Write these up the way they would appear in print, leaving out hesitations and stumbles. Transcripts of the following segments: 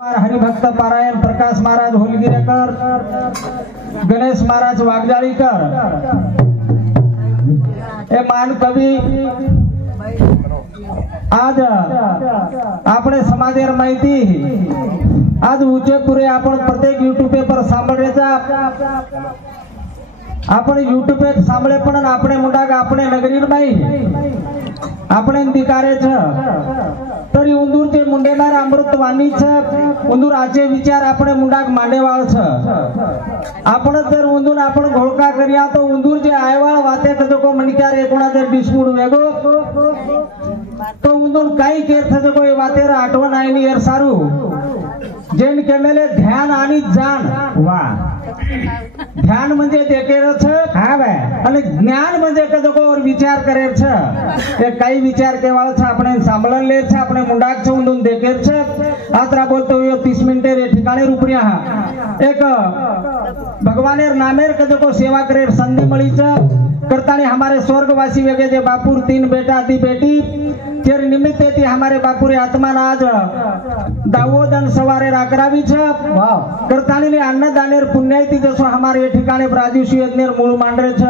हरिभक्त पारायण प्रकाश महाराज होलगिरेकर, गणेश महाराज वागजाळीकर हे मान कवी आज આપણે સમાજેર માહિતી आज ઉચેપુરે आपण प्रत्येक YouTube પર સાંભળેજા આપણે YouTube પર સાંભળે પણ આપણે મુંડાગ આપણે નગરીમાં આપણે અંધિકારે છે तरी उंदूरचे मुंडेदार अमृतवाणी छ उंदूर आचे विचार आपण मुंडाक मांडेवाळ छ आपण जर उंदूर आपण घोळका करिया तो उंदूर जे आयवाळ वाते तजको मणक्यार एकोणा जर डिस्प्यूट वेगो तो उंदूर काही केर तजको ए वातेर आठवण आईनी एर सारू जेन केलेले ध्यान आणि जाण वा ध्यान म्हणजे देखेर छ हा बे અને જ્ઞાન म्हणजे કદકો और विचार करेर छ એ काही विचार केवाळ छ આપણે સાંભળન લે छ આપણે मुंडाक छ उंदून देखेर छ आत्रा बोलतो यो 30 मिनिटे रे ठिकाणे रुपरिया हा एक भगवानेर नामेर कदको सेवा करेर संधी मळी छ करताने हमारे स्वर्गवासी वेगे जे बापूर 3 बेटा ती बेटी तेर निमित्ते ती हमारे बापूरे आत्मा आज दावोदन सवारे राकरावी छ वाह करताने ने अन्नदानेर पुण्यायती जसो हमारे ये ठिकाणे राजूशी यज्ञेर मूळ मांडरे छ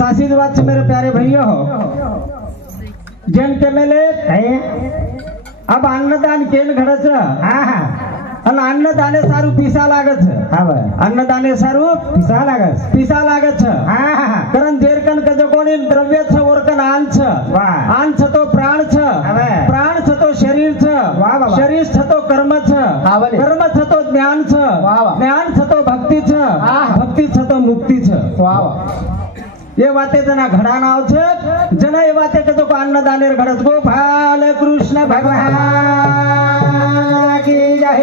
सासी बात छ मेरे प्यारे भैया हो जन केलेले अब अन्नदान केन घडे छ हा हा અને अन्नदाने सारू पीसा लागत छ હા ભાઈ अन्नदाने सारू पीसा लागत छ હા હા कारण जेरकन कजो कोणी द्रव्य छ ओरकन आन छ वाह आन छ तो प्राण छ प्राण छ तो शरीर छ वाह वाह शरीर छ तो कर्म छ कर्म छ तो ज्ञान छ वाह ज्ञान छ तो भक्ति छ भक्ति छ तो मुक्ति छ वाह ये वाते जना घडा नाव छ जना ये वाते कजो को अन्नदानेर घडत गोपाल कृष्ण भगवान की जय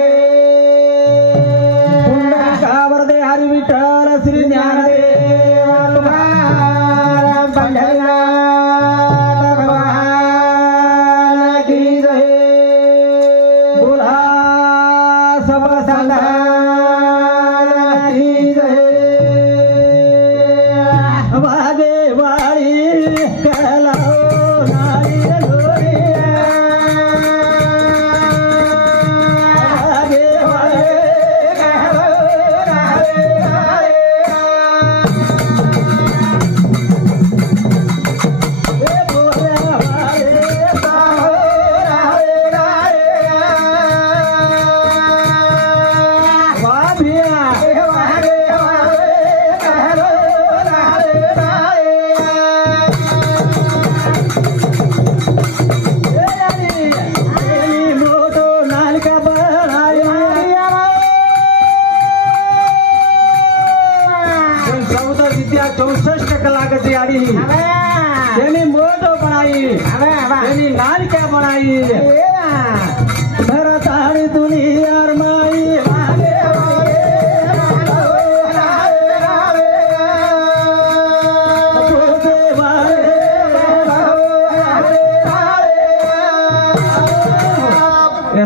हरि विठ्ठल श्री ज्ञानदेव तुकाराम पंढरीनाथ भगवान की जय बोला सब संतान की जय वागे वाली कहलाओ नारी लोरिया वागे वाले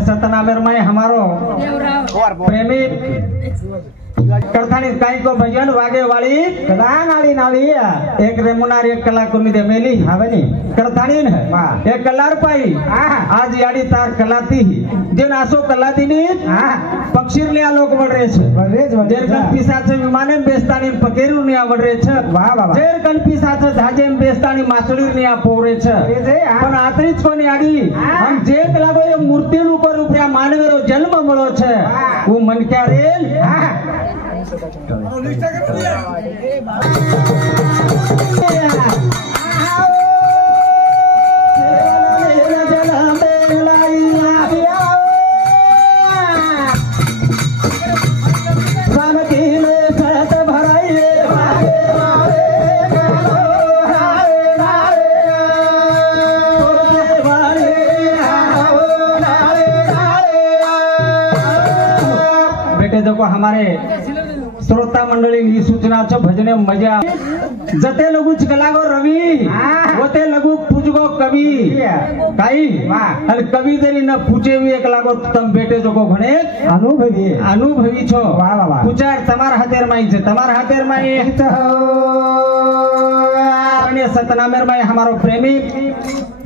सतनामेर में हमारो प्रेमी करथानी काई को भजन वागे वाली कला नाली नाली एक रेमुनार एक कला कुनी दे मेली हावेनी करथानी ने एक कलार पाई आज याडी तार कलाती जेन आसो कलाती नी पक्षीर ने लोक वड रे छे जेर कन पिसाच विमाने बेस्तानी पकेरू ने आवड रे छे वाह वाह जेर कन पिसाच धाजे बेस्तानी मासडीर ने आ पोरे छे पण आतरीच कोनी आडी हम जे कलागो ए मूर्ति ऊपर रुपया मानवेरो जन्म मळो छे वो मन क्या रेल देखो हमारे श्रोता मंडळी ही सूचना छ भजने मजा जते लगुच कलागो रवि होते लगु पूजगो कवि काई अरे कवि जरी न पूछे भी एक लागो तम बेटे जो को घणे अनुभवी छो वाह वाह पूछार तमार हातेर माई छे तमार हातेर माई मान्य सतनामेर में हमारो प्रेमी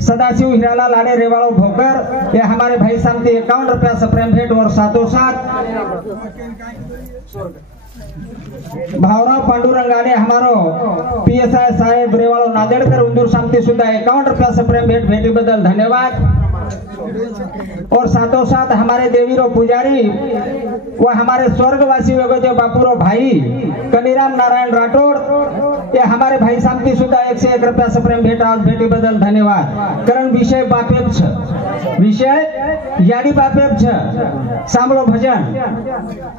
सदाशिव हीरालाल लाड़े रेवाड़ो भोकर ये हमारे भाई सामने 51 रुपया से प्रेम भेंट और साथों साथ भावराव पांडुरंगाने हमारो पीएसआई साहेब रेवाड़ो नादेड़कर उंदूर सामती सुधा 51 रुपया से प्रेम भेंट भेटी बदल धन्यवाद। और साथों साथ हमारे देवीरो पुजारी वो हमारे स्वर्गवासी जो बापूरो भाई कनीराम नारायण राठौड़ ये हमारे भाई सामती सुधा 101 रुपया से प्रेम भेटी बदल धन्यवाद। कारण विषय बापेब छ विषय याडी बापेब छ सांभळो भजन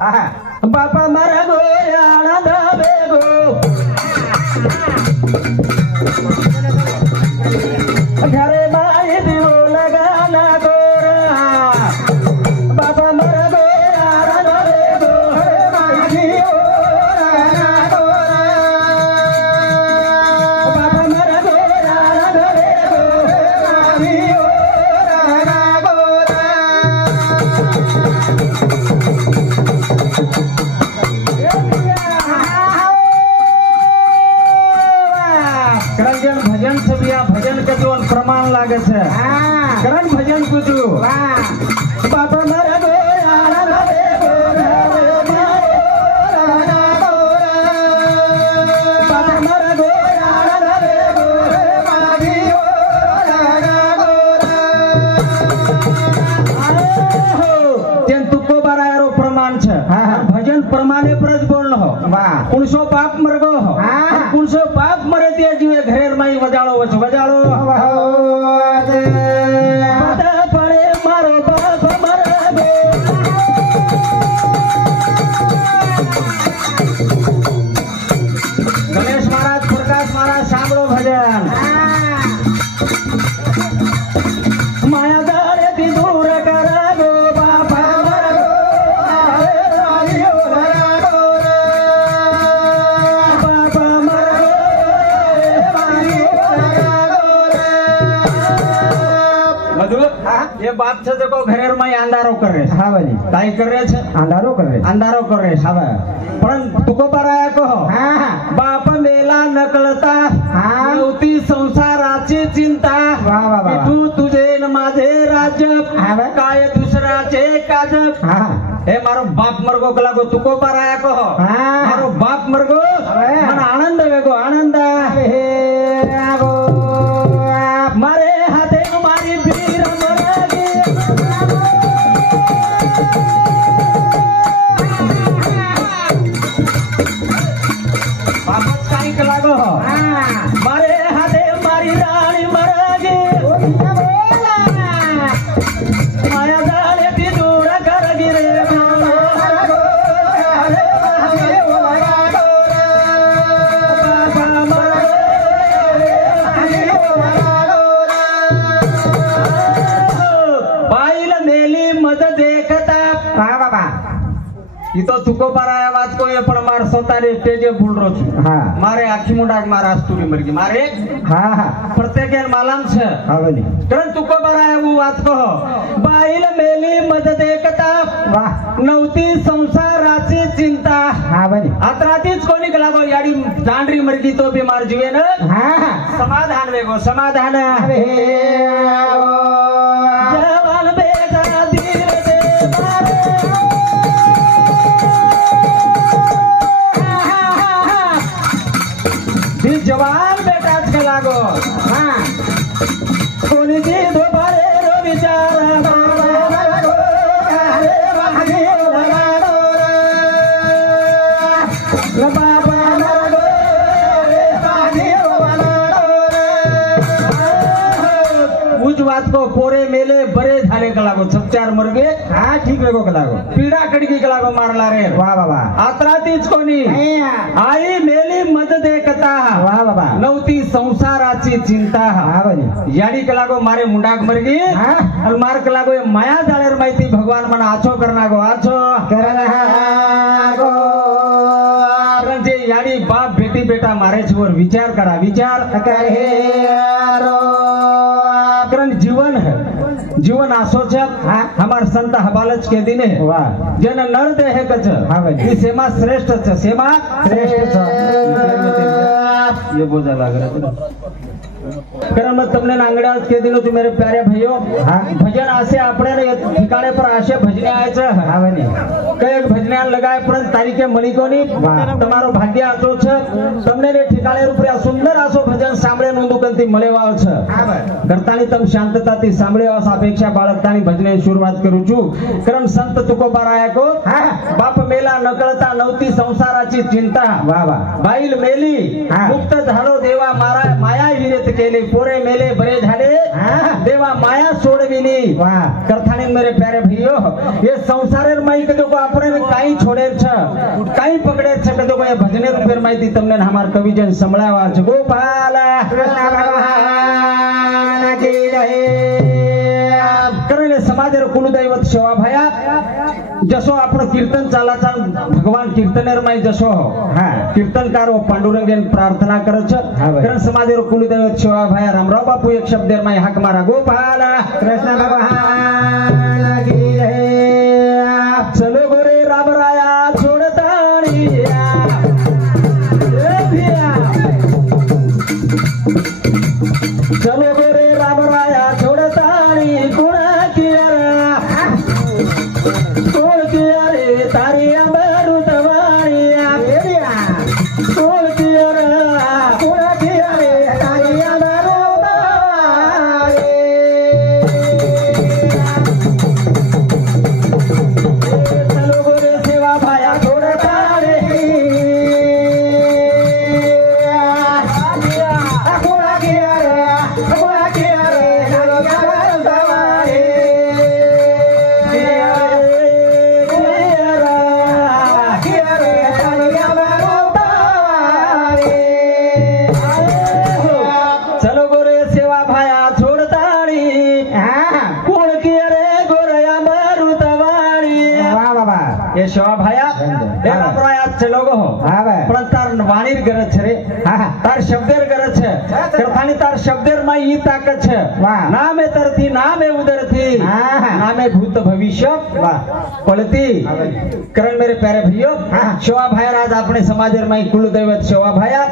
आहा बापा मारा गोयाळा दाबे गो घरे माई दियो लगाना गोरा बापा मारा गोयाळा दाबे गो घरे माई दियो लगाना गोरा बापा मारा गोयाळा दाबे गो घरे माई दियो लगाना गोरा भजन सबिया भजन के जो प्रमाण लागे छे करण भजन कुजू बाबा मारा गोयाळा दाबे गो घरे माई लगाना गोरा बाबा मारा गोयाळा दाबे गो घरे माई दियो लगाना गोरा तेन तुको बारायरो प्रमाण छे भजन प्रमाणे प्रज बोलनो हो कुणसो पाप मरगो हो कुणसो पाप मरे ते जीवे घरेर माई वजाळो वच वजाळो पता पड़े मारो बाप मरगो गणेश महाराज प्रकाश महाराज सांभळो भजन माया दारे ती दूर करागो बापा मरगो हरे राजियो लगागो बापा मरगो हरे राजियो लगागो मधु ये बाप छे देखो घरेर में अंधारो करे हा भाई काई करे छे अंधारो करे हा पण तुको बराया कहो बाप मेला नकळता होती संसाराची चिंता तू तुझे न माझे राज्य काय दुसऱ्याचे काज हे मारो बाप मरगो कलागो तुको बराया कहो मारो बाप मरगो मन आनंद वेगो आनंद मारे हाथे मारी वीर मरागी बापच काही कलागो मारे हाथे मारी राणी मरागी माया जाळे ती दूर कर गिरे बाईल मेली मद देखता तो तुको बराया बात को ये पण मार सोतारे स्टेजे भूल रो छु मारे आखी मुंडाक मार आस्तुरी मरगी मारे प्रत्येक मालाम छे हावली कारण तुको बराया वो बात को बाईल मेली मद देखता नवती संसाराची चिंता हावली आत्रातीच कोणी गलागो याडी जांडरी मरगी तो बी मार जीवे न समाधान वेगो समाधान जवान बेटा धीर दे मारे जवान बेटा के लागो कोनी दी दो बारे रो विचार बात को पोरे मेले बरे झाले कलागो सच्चार मरगे ठीक वेगो कलागो पीड़ा कड़गी कलागो मारला रे वाह बाबा आत्रातीच कोणी आई मेली मद देखता वाह बाबा नवती संसाराची चिंता याडी कलागो मारे मुंडाक मरगी और मार कलागो माया जाळेर माहिती भगवान मन आछो करनागो आछो करनागो जे याडी बाप बेटी बेटा मारे छे और विचार करा विचार करे कारण जीवन है जीवन आसो छे हमार संत हवालच के दिने जन नर देह कछ सेमा श्रेष्ठ छ सेमा श्रेष्ठ छ ये बोझा लग रहा है कारण मग तुमने नांगड्या के दिनो तू मेरे प्यारे भाइयों भजन आसे આપણે ठिकाणे पर आशे भजने आए છે આવે ને કઈ ભજન લગાય પણ તારીખે મળી કોની તમારો ભાગ્ય આતો છે તમને ને ठिकाणे રૂપે આ સુંદર આસો ભજન સાંભળે નોંધુકંતી મળેવાળ છે કરતાની તમ શાંતતાથી સાંભળેવા અપેક્ષા બાળકતાની ભજને શરૂઆત કરું છું કરમ સંત તુકોબાર આયા કો બાપ મેલા નકળતા નવતી સંસારાची चिंता वाह वाह बाईल मेली मुक्त झालो देवा मारा माया विरत केले पोरे मेले बरे झाले देवा माया सोडविली वाह करथाने मेरे प्यारे भाइयों ये संसारेर माई के देखो आपने काई छोड़ेर छ काई पकड़ेर छ के देखो ये भजने रूपेर माहिती तमने हमार कविजन संभळावा छ गोपाल कृष्ण भगवान की जय करले समाजेर कुलदैवत सेवा भया जसो आपण कीर्तन चालाचा भगवान कीर्तनेर माई जसो कीर्तनकार व पांडुरंगेन प्रार्थना करत छ कारण समाजेर कुलदैवत सेवा भया रामराव बापू एक शब्देर माई हाक मारा गोपाल कृष्ण भगवान की जय चलो गोरे राम राया छोड़ताणी चलो गोरे राम राया छोड़ताणी गुणा किया कोण किया रे तारी अमृतवाणी कोण किया रे कोण किया रे तारी अमृतवाणी चलो गोरे सेवा भाया छोड़ताणी कोण किया रे ये सेवा भाया देवा प्रयास चलो गो पण तार वाणीर गरज छे रे तार शब्देर गरज छे करतानी तार शब्देर में ई ताकत छे नामे तरती नामे उदरती नामे भूत भविष्य पलती करण मेरे प्यारे भाइयों सेवा भाया आज अपने समाजेर में कुलदैवत सेवा भाया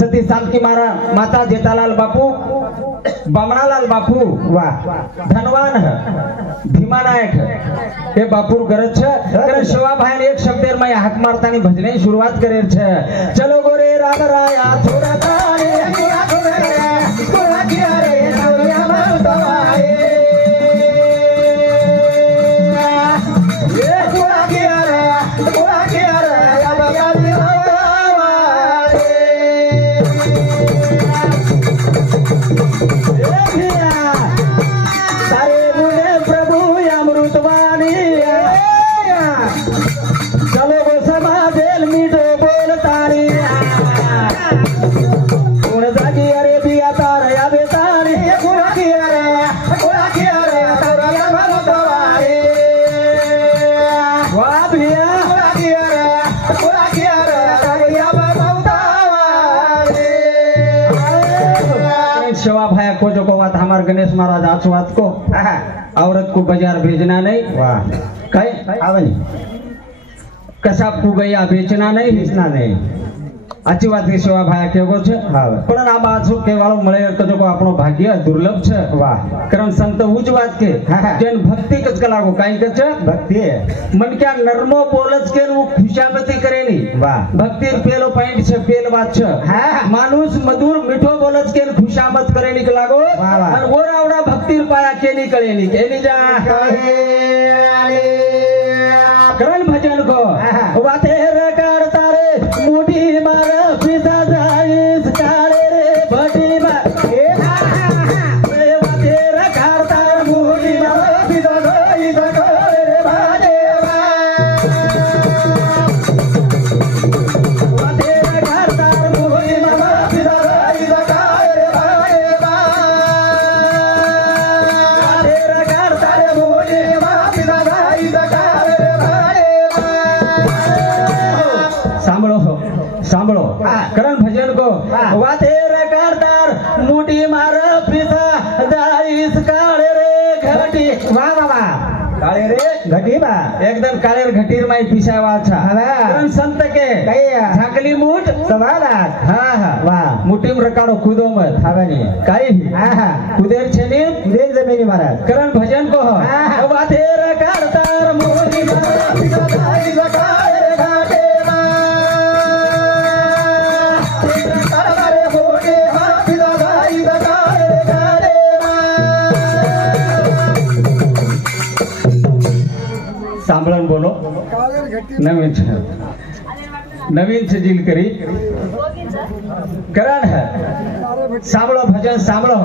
सती शांति मारा माता जेतालाल बापू बामणालाल बापू वाह धनवान भीमा नायक हे बापूर गरज छे करे सेवा भाई एक शब्देर में हाक मारतानी भजने शुरुआत करेर छे चलो गोरे राम राया छोड़ा तारे कोड़ा गोरे कोड़ा किया रे सोया मारताए ये कोड़ा किया रे अब याद तारे मुने प्रभु अमृतवाणी चलो वो समाजेल मीठो बोल तारी गुण जागी अरे बिया तारे आबे तारी गुण किया रे तारे अमृतवाणी वाह बिया गुण किया रे तारे अमृतवाणी सेवा भाया को जो को बात हमार गणेश महाराज आचवात को औरत को बाजार भेजना नहीं वाह कई आवनी कसाब को गया बेचना नहीं बेचना नहीं अच्छी बात की सेवा भाया केगो छे पण आ बात केवाळो मळे तो जो आपनो भाग्य दुर्लभ छे वाह कारण संत उज बात के जेन भक्ति कच कलागो काई के छे भक्ति मन क्या नरमो बोलच के वो खुशामती करेनी वाह भक्ति पेलो पॉइंट छे पेल बात छे मानुष मधुर मीठो बोलच के खुशामत करेनी कलागो अन वो रावडा भक्ति पाया केनी करेनी केनी जा करण भजन को वाते रे करता रे मुठी मार पिता जाईस काळे रे भटी बा ए वाते रे करता मुठी मार पिता जाईस काळे रे भाजे वाते रे करता मुठी मार पिता जाईस काळे रे भाजे वाते रे करता मुठी मार पिता जाईस काळे रे सांभळो करण भजन को वाते रे करतार मुठी मार पिसा जाईस काळे रे घटी वाह वाह काळे रे घटीबा एकदम काळेर घटीर माई पिसावा अच्छा कारण संत के झाकली मूठ सवालात हा हा वा मुठीम रकाडो कूदो मत हावानी काही हा हा कुदेर छेनी कुदेर जमिनी महाराज करण भजन को वाथे रकाडतार मोनी सदाई जकाळे घाटे सांभळण बोलो नवीन से जिल करी करण है सांभळो भजन सांभळो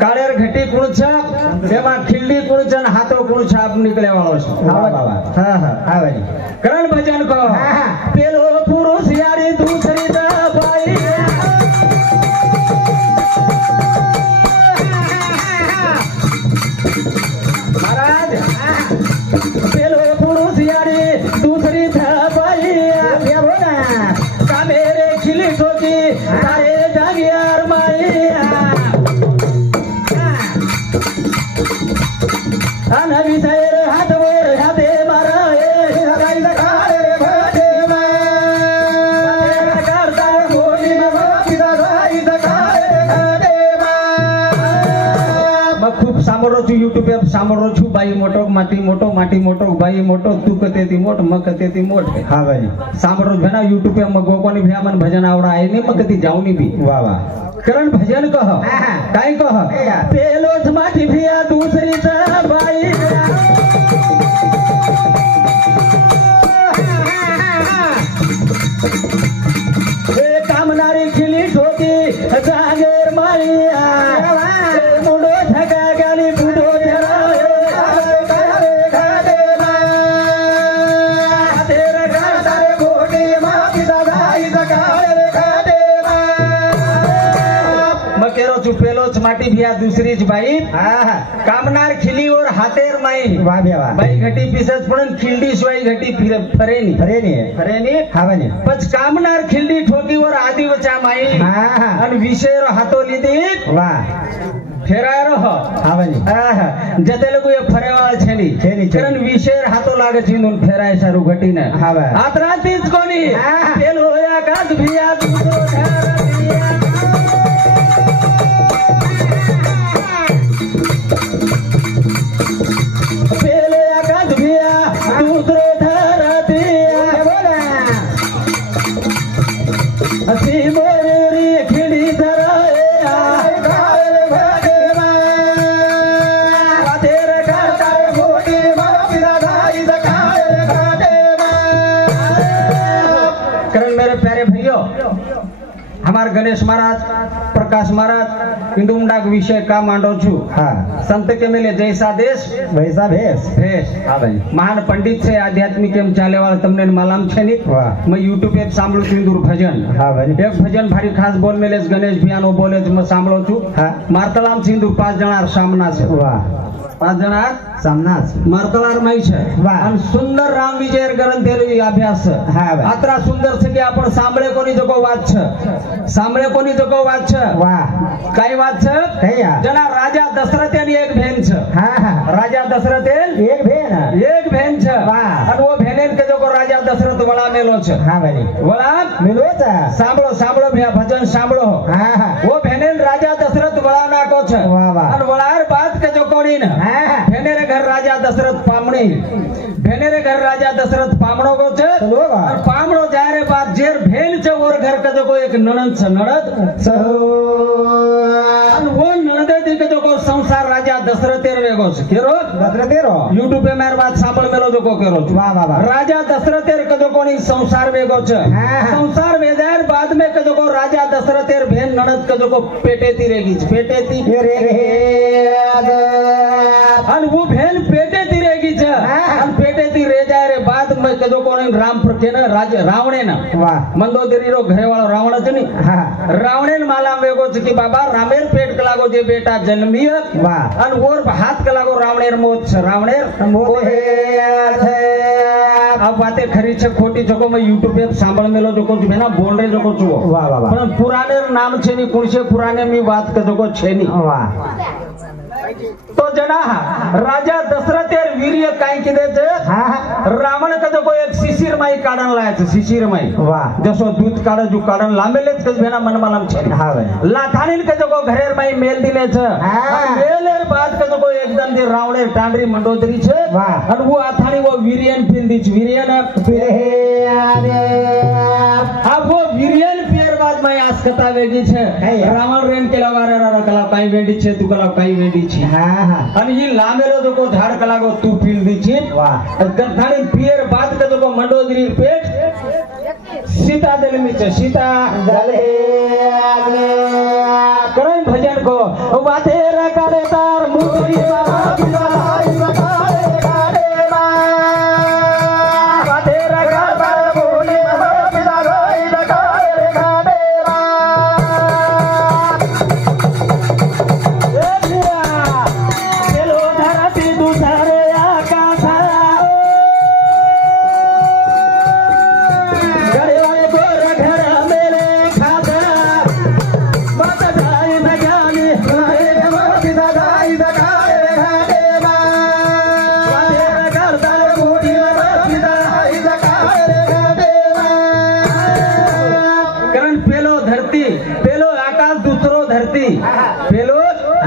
काळेर घटी कुण छ तेमा खिल्ली कुण छ न हाथो कुण छ आप निकले वाळो छ हावा बाबा हां हां हावानी करण भजन को पेलो पुरुष यारी दूसरी बाई महाराज पेलो पुरुष यारी दूसरी बाई क्या बोला का मेरे खिली ठोकी तारे जागियार माई अनवी सैर हाथ बोर हाथे मारा हराई काळे रे भजे करता बोली पिता राई काळे घाटे मग खूप सामोरो છું YouTube पे सामोरो છું बाई मोटो माटी मोटो बाई मोटो तू कते ती मोट मग कते ती मोट हा भाई सामोरो भेना YouTube पे मग गोकोनी भ्या मन भजन आवडा आहे नी मग कती जाऊनी बी वा वा करण भजन कह काय कह पेलोच माटी भिया दूसरी चा बाई कामनारी खिली ठोकी जागेर माई मुंडो ठगा गाली बुडो पेलोच माटी भिया दूसरी ज बाई कामनार खिली और हातेर माई वाह बे वाह बाई घटी पिसच पण खिल्डी शिवाय घटी फरेनी हावानी पच कामनार खिल्डी ठोकी और आदि वचा माई अन विषय रो हातो लीधी वाह फेराय रो हावानी जते लोग ये फरेवाळ छेनी कारण विषय हातो लागे छिंदून फेराय सारू घटीने हावा आतरातीच कोणी पेलो या काद भिया दूसरो धारा पेले आकाश भिया दूसरो धारा दिया बोला हसी मोरी खिड़ी धराए काळे भागे तेरे काटा घोटी मारा पिता धाई काळे घाटे करण मेरे प्यारे भैया हमार गणेश महाराज प्रकाश महाराज हिंदू मुंडा विषय का मांडो छु हाँ संत के मिले जैसा देश वैसा भेष भेष हाँ भाई महान पंडित છે આધ્યાત્મિક એમ ચાલે વાળા તમને માલમ છે ની મેં YouTube पे સાંભળું છું ઇન્દુર ભજન હા ભાઈ એક ભજન ભારી ખાસ બોલ મેલેસ ગણેશ ભિયાનો બોલે છે મેં સાંભળો છું હા માર્તલામ છે ઇન્દુર 5 જણા સામના છે વાહ 5 જણા સામના માર્તલાર માં છે વાહ અને સુંદર રામ વિજય ગ્રંથેલી અભ્યાસ છે હા ભાઈ આતરા સુંદર છે કે આપણ સાંભળે કોની જકો વાત છે સાંભળે કોની જકો વાત છે વાહ કઈ વાત છે કયા જના રાજા દશરથે ની એક બહેન છે હા હા રાજા દશરથે એક બહેન છે વાહ અને वो બહેન કે જો રાજા દશરથ વળા મેલો છે હા ભાઈ વળા મેલો છે સાંભળો ભૈયા ભજન સાંભળો હા હા वो બહેન રાજા દશરથ વળા નાખો છે વાહ વાહ અને વળાર બાદ કે જો કોણી ને હા બહેને રે ઘર રાજા દશરથ પામણી બહેને રે ઘર રાજા દશરથ પામણો को છે અને પામણો જારે બાદ જેર બહેન છે ઓર ઘર કે જો કોઈ એક નણંદ છે નણદ અને वो નણદે થી કે જો કો સંસાર રાજા દશરથે વેગો છે કેરો દશરથેરો YouTube पे मेर बात सांभळ मेलो जो को करो वाह वाह वाह राजा दशरथेर कजो कोनी संसार वेगो छ संसार वेदार बाद में कजो को राजा दशरथेर बहन नणद कजो को पेटेती रेगी छ पेटेती रे अन वो बहन पेटेती रेगी छ अन पेटेती रे जाय रे बाद में कजो कोनी राम प्रके न राजा रावणे न वाह मंदोदरी रो घरे वाळो रावण छ नी हां रावणे न माला वेगो छ कि बाबा रामेर पेट क लागो जे बेटा जन्मिय वाह अन ओर हाथ क लागो रावणेर मोत छ रावणेर मोत अब बातें खरी छे खोटी जको मैं YouTube पे सांभळ मेलो जको छु बेना बोल रे जको छु वाह वाह पण पुराने नाम छे नी कोणशे पुराने मी बात क जको छे नी वाह तो जना राजा दशरथ यार वीर्य काय किदेच रावण कदो को एक शिशिर माई काढण लायच शिशिर माई वाह जसो दूध काढ जु काढण लांबेलेच कस भेना मन मालम छे हा भाई लाथानीन कदो को घरेर माई मेल दिलेच मेलेर बाद कदो को एकदम जे रावणे टांडरी मंडोदरी छे वाह और वो आथानी वो वीर्यन पिंदीच वीर्यन अब वो वीर्यन पियर बाद माई आस कथा वेगी छे रावण रेन केला वारे रा कला काई वेडी छे तू कला काई वेडी छे અને ઈ લાંબેલો જો કો ઝાડ કલાગો તું પીલ દી છે વાહ ગંધાણી પિયર બાદ કે જો કો મંડોદરી પેટ सीता जन्मी છે सीता જલે આગલે કરાય ભજન કો વાતે રકાડે તાર મુરી બાબા બિલાઈ રકાડે કાડે માં વાતે રકાડ તાર મુરી બાબા બિલાઈ રકાડે કાડે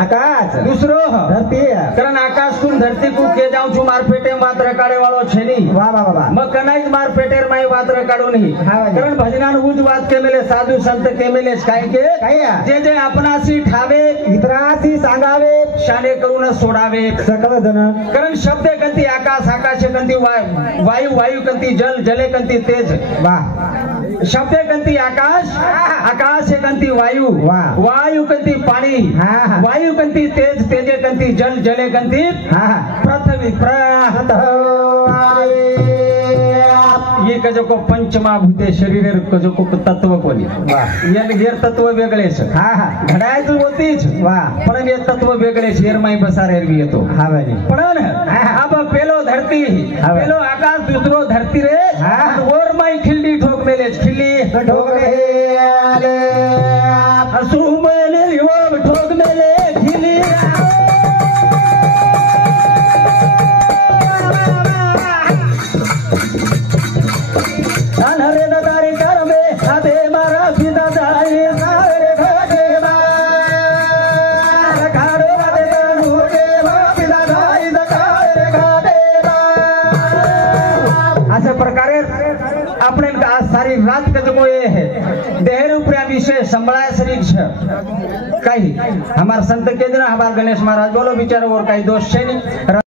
आकाश दूसरो धरती कारण आकाश कुन धरती को के जाऊं छु मार पेटे मात रकाडे वालो छे नी वाह वाह वाह म कनाई मार पेटेर माई बात रकाडो नी कारण भजनान उज बात के मेले साधु संत के मेले काय के जे जे आपनासी ठावे इतरासी सांगावे शाने करून सोडावे सकल जन कारण शब्द कंती आकाश आकाश कंती वायु वायु कंती जल जले कंती तेज वाह शब्द कंती आकाश आकाश कंती वायु वायु कंती पानी वायु कंती तेज तेजे कंती जल जले कंती पृथ्वी ये कजो को पंचमहाभूते शरीर कजो को तत्व कोणी ये तत्व वेगळे छे घडाय तो होतीच पण ये तत्व वेगळे छे माई बसार एरवी येतो पण अब पेलो धरती पेलो आकाश दूसरो धरती रे और माई खिल्ली ठोक मेले खिल्ली ठोक रे आले असुमने रिवो ठोक मेले खिल्ली अनरे नदारी कर में आदे मारा सीधा जाए सारे घाटे मार घाड़ो आदे मुझे सीधा जाए सारे घाटे अशा प्रकारे આપણે આ સારી રાત કજમો એ है देहर उपरा विषय संभळाय शरीर छ काही हमार संत के दिन हमार गणेश महाराज बोलो विचार और काही दोष छे नहीं।